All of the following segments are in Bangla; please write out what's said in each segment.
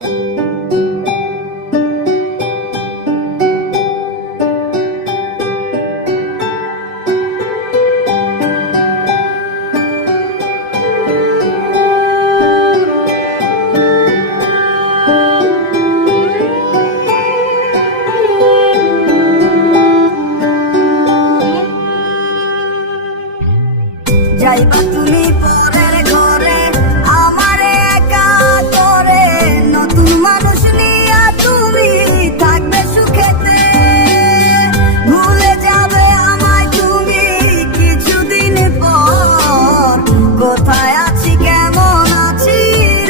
যাইবা তুমি পরের ঘরে আমারে একা করে, নতুন মানুষ নিয়া তুমি থাকবে সুখেতে, ভুলে যাবে আমায় তুমি কিছুদিন পর। কোথায় আছি কেমন আছি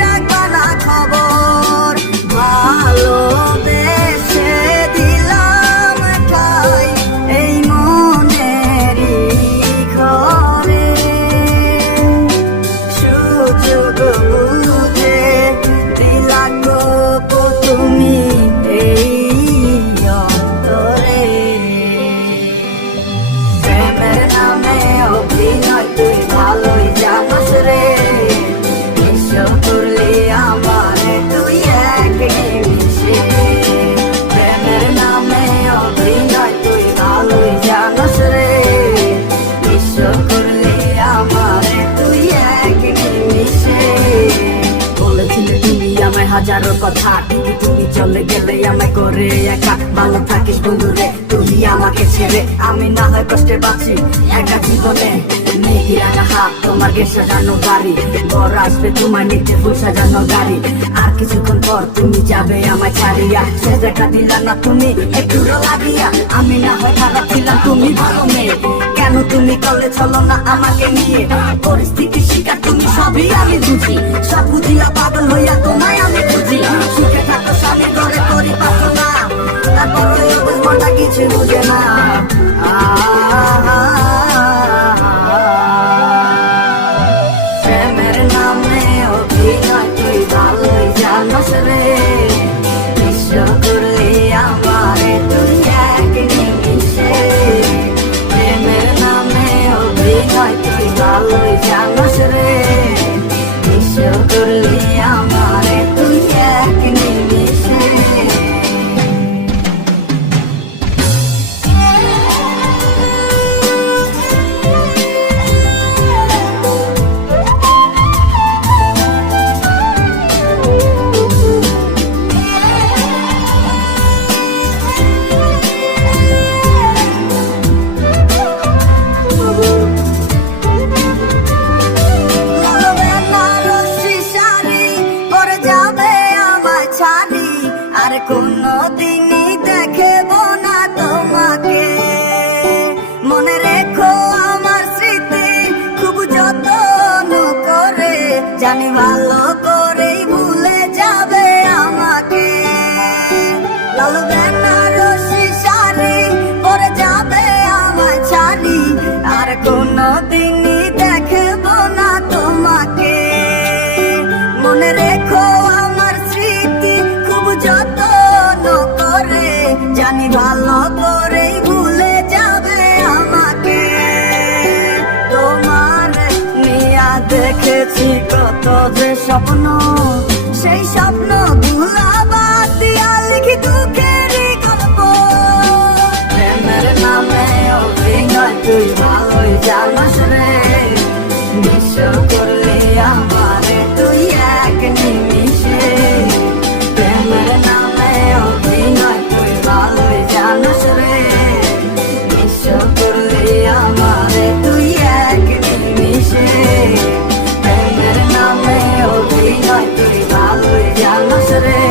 রাখবা না খবর, ভালোবেসে দিলাম ঠাই এই মনেরই ঘরে। বুঝে দিলা গো তুমি এই অন্তরে, প্রেমের নামে অভিনয় তুই ভালোই জানাস রে, এসব করলি আমারে তুই এক নিমিষে। প্রেমের নামে অভিনয় তুই ভালোই জানাস রে, এসব করলি আমারে তুই এক নিমিষে। বলেছিলে তুমি আমায় হাজারো কথা, কিন্তু তুমি চলে গেলে আমায় করে একা। ভালো থাকিস বন্ধুরে তুই আমাকে ছেড়ে, আমি না হয় কষ্টে বাঁচি একা জীবনে। মেঘি রাঙা হাত তোমার গে সাজানো বাড়ি, বর আসবে তোমার নিতে ফুল সাজানো গাড়ি। আর কিছুক্ষণ পর তুমি যাবে আমায় ছাড়িয়া, সে দেখা দিলা না তুমি একটু লাগিয়া। আমি না হয় খারাপ ছিলাম তুমি ভালো মেয়ে, কেন তুমি করলে চলো না আমাকে নিয়ে। পরিস্থিতি শিকার তুমি সবই আমি বুঝি, সব বুঝিয়া পাগল হইয়া তোমায় আমি খুঁজি। সুখে থাকো স্বামী ঘরে করি প্রার্থনা, তারপর মনটা কিছু বুঝে না। প্রেমের নামে অভিনয় তুই ভালোই জানাস রে, বিশ্বাস করলি আমারে তুই এক নিমিষে। প্রেমের নামে অভিনয় তুই ভালোই জানাস রে, বিশ্বাস করলি আমারে তুই এক নিমিষে। আর কোনদিনই দেখব না তোমাকে, মনে রেখো আমার স্মৃতি খুব যত্ন করে, জানি ভালো করেই ভুলে যাবে আমাকে। লাল বেনারসি শাড়ি পরে যাবে আমায় ছাড়ি, আর কোনদিনই দেখব না তোমাকে, মনে রেখো আমার স্মৃতি খুব যত্ন করে, জানি ভালো করেই ভুলে যাবে আমাকে। তোমার নিয়া দেখেছি কত যে স্বপ্ন, সেই স্বপ্ন ভুলাবার দিয়া লিখি দুঃখেরই গল্প। প্রেমের নামে অভিনয় তুই ভালোই জানাস রে, বিশ্বাস করলি আমারে তুই এক নিমিষে। প্রেমের নামে অভিনয় তুই ভালোই জানাস রে, বিশ্বাস করলি আমারে তুই এক নিমিষে। প্রেমের নামে অভিনয় তুই ভালোই জানাস রে,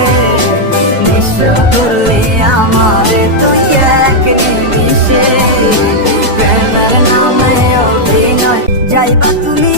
বিশ্বাস করলি আমারে তুই এক নিমিষে। প্রেমের নামে অভিনয় যাইবা তুমি